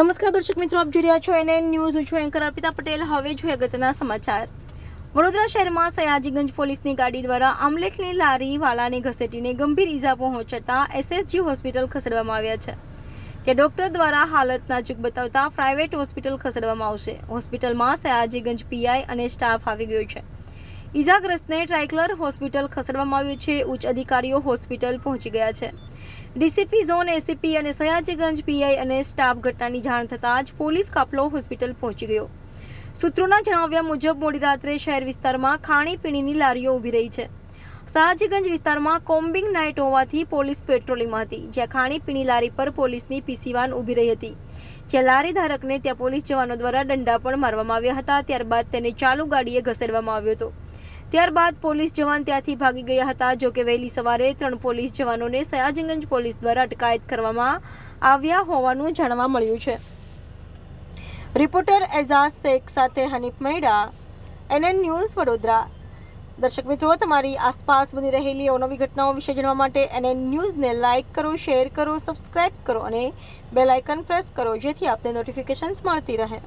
નમસ્કાર દર્શક મિત્રો, આપ જોઈ રહ્યા છો એનએન ન્યૂઝ. હું છું એન્કર અર્પિતા પટેલ. હવે જોઈએ અગત્યના સમાચાર. વડોદરા શહેરમાં સયાજીગંજ પોલીસની ગાડી દ્વારા આમલેટની લારી વાળાને ઘસેટીને ગંભીર ઈજા પહોંચતા એસએસજી હોસ્પિટલ ખસેડવામાં આવ્યા છે. કે ડોક્ટર દ્વારા હાલત નાજુક બતાવતા પ્રાઇવેટ હોસ્પિટલ ખસેડવામાં આવશે. હોસ્પિટલમાં સયાજીગંજ પીઆઈ અને સ્ટાફ આવી ગયો છે. ઈજાગ્રસ્તને ટ્રાઇકલર હોસ્પિટલ ખસેડવામાં આવ્યું છે. ઉચ્ચ અધિકારીઓ હોસ્પિટલ પહોંચી ગયા છે. ડીસીપી ઝોન, એસીપી અને સયાજીગંજ પીઆઈ અને સ્ટાફ ઘટનાની જાણ થતાં જ પોલીસ કાફલો હોસ્પિટલ પહોંચી ગયો. સૂત્રોના જણાવ્યા મુજબ મોડી રાત્રે શહેર વિસ્તારમાં ખાણીપીણીની લારીઓ ઊભી રહી છે. સયાજીગંજ વિસ્તારમાં કોમ્બિંગ નાઇટ હોવાથી પોલીસ પેટ્રોલિંગમાં હતી, જ્યાં ખાણીપીણી લારી પર પોલીસની પીસી વાન ઊભી રહી હતી, જ્યાં લારી ધારકને ત્યાં પોલીસ જવાનો દ્વારા દંડા પણ મારવામાં આવ્યા હતા. ત્યારબાદ તેને ચાલુ ગાડીએ ઘસેડવામાં આવ્યો હતો. ત્યારબાદ પોલીસ જવાન ત્યાંથી ભાગી ગયા હતા. જો કે વહેલી સવારે 3 પોલીસ જવાનોને સયાજીગંજ પોલીસ દ્વારા અટકાયત કરવામાં આવ્યા હોવાનું જાણવા મળ્યું છે. રિપોર્ટર એઝાઝ શેખ સાથે હનીફ મહેડા, એનએન ન્યૂઝ, વડોદરા. દર્શક મિત્રો, તમારી આસપાસ બની રહેલી અવનવી ઘટનાઓ વિશે જાણવા માટે એનએન ન્યૂઝને લાઇક કરો, શેર કરો, સબસ્ક્રાઇબ કરો અને બેલ આઇકન પ્રેસ કરો, જેથી આપને નોટિફિકેશન્સ મળતી રહે.